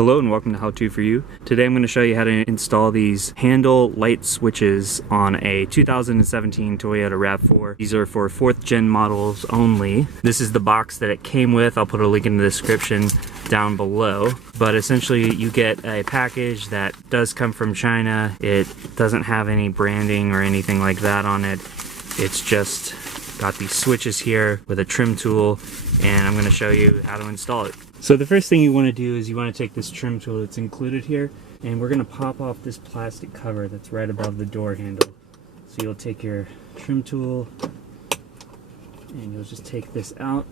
Hello and welcome to How To For You. Today I'm going to show you how to install these handle light switches on a 2017 Toyota Rav4. These are for 4th gen models only. This is the box that it came with. I'll put a link in the description down below. But essentially you get a package that does come from China. It doesn't have any branding or anything like that on it. It's just got these switches here with a trim tool, and I'm going to show you how to install it. So the first thing you want to do is you want to take this trim tool that's included here, and we're going to pop off this plastic cover that's right above the door handle. So you'll take your trim tool and you'll just take this out.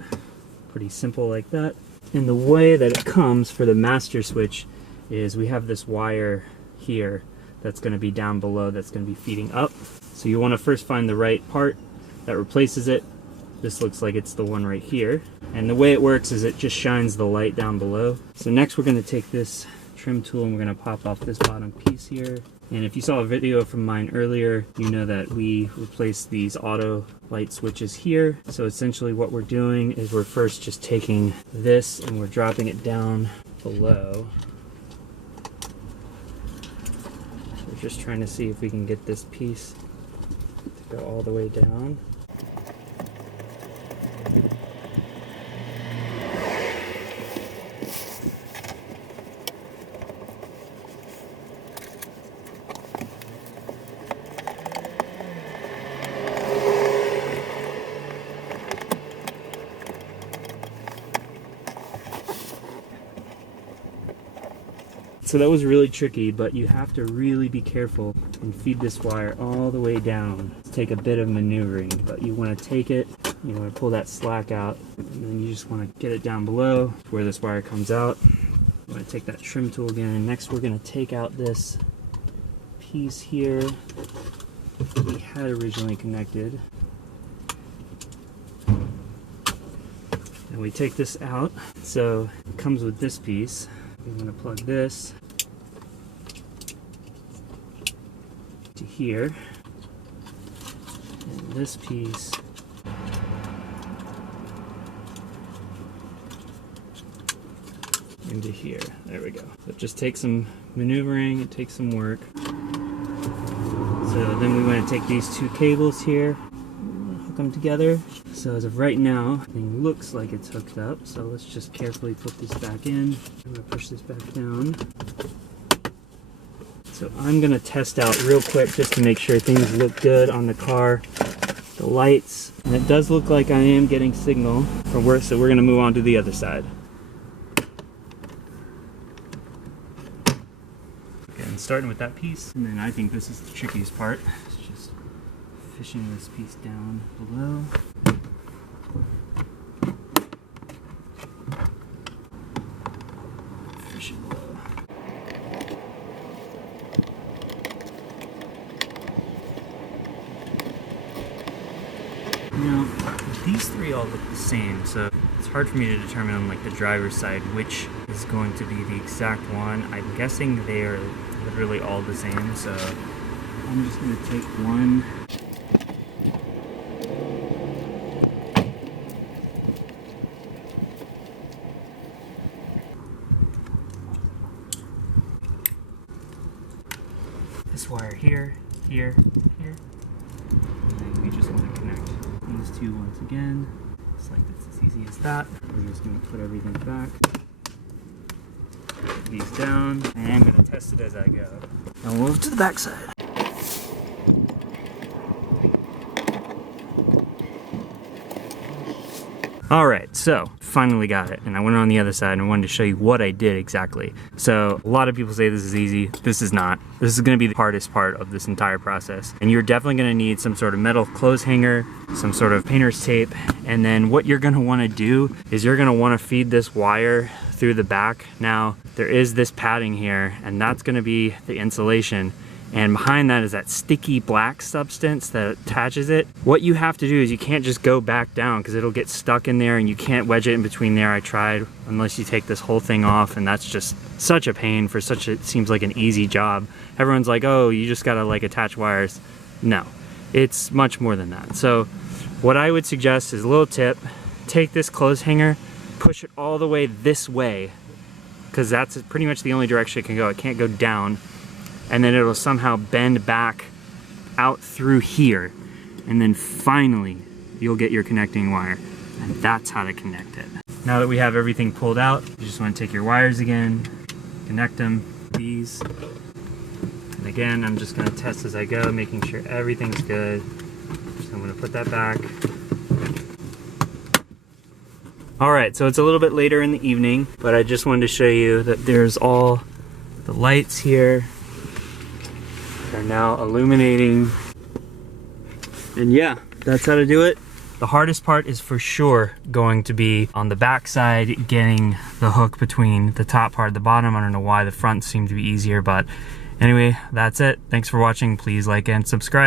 Pretty simple like that. And the way that it comes for the master switch is we have this wire here that's going to be down below that's going to be feeding up. So you want to first find the right part that replaces it. This looks like it's the one right here. And the way it works is it just shines the light down below. So next we're going to take this trim tool and we're going to pop off this bottom piece here. And if you saw a video from mine earlier, you know that we replaced these auto light switches here. So essentially what we're doing is we're first just taking this and we're dropping it down below. So we're just trying to see if we can get this piece to go all the way down. So that was really tricky, but you have to really be careful and feed this wire all the way down. It's take a bit of maneuvering, but you want to take it, you want to pull that slack out, and then you just want to get it down below where this wire comes out. You want to take that trim tool again, and next we're going to take out this piece here that we had originally connected. And we take this out, so it comes with this piece. We're going to plug this to here, and this piece into here. There we go. So it just takes some maneuvering, it takes some work. So then we want to take these two cables here, hook them together. So as of right now, everything looks like it's hooked up. So let's just carefully put this back in. I'm gonna push this back down. So I'm gonna test out real quick just to make sure things look good on the car. The lights, and it does look like I am getting signal from work, so we're gonna move on to the other side. Okay, and starting with that piece, and then I think this is the trickiest part. It's just fishing this piece down below. Now, these three all look the same, so it's hard for me to determine on like the driver's side which is going to be the exact one. I'm guessing they are literally all the same, so I'm just going to take one. This wire here, here, here. And then we just want to connect these two once again. It's like it's as easy as that. We're just going to put everything back. Put these down, and I'm going to test it as I go. I'll move to the back side. Alright, so finally got it, and I went on the other side and I wanted to show you what I did exactly. So a lot of people say this is easy. This is not. This is going to be the hardest part of this entire process. And you're definitely going to need some sort of metal clothes hanger, some sort of painter's tape, and then what you're going to want to do is you're going to want to feed this wire through the back. Now there is this padding here, and that's going to be the insulation. And behind that is that sticky black substance that attaches it. What you have to do is you can't just go back down because it'll get stuck in there and you can't wedge it in between there. I tried, unless you take this whole thing off, and that's just such a pain for such a, it seems like an easy job. Everyone's like, oh, you just gotta like attach wires. No, it's much more than that. So what I would suggest is a little tip, take this clothes hanger, push it all the way this way, because that's pretty much the only direction it can go. It can't go down, and then it'll somehow bend back out through here, and then finally you'll get your connecting wire, and that's how to connect it. Now that we have everything pulled out, you just want to take your wires again, connect them, these, and again I'm just going to test as I go, making sure everything's good. So I'm going to put that back. Alright, so it's a little bit later in the evening, but I just wanted to show you that there's all the lights here are now illuminating. And yeah, that's how to do it. The hardest part is for sure going to be on the back side, getting the hook between the top part and the bottom. I don't know why the front seemed to be easier, but anyway, that's it. Thanks for watching. Please like and subscribe.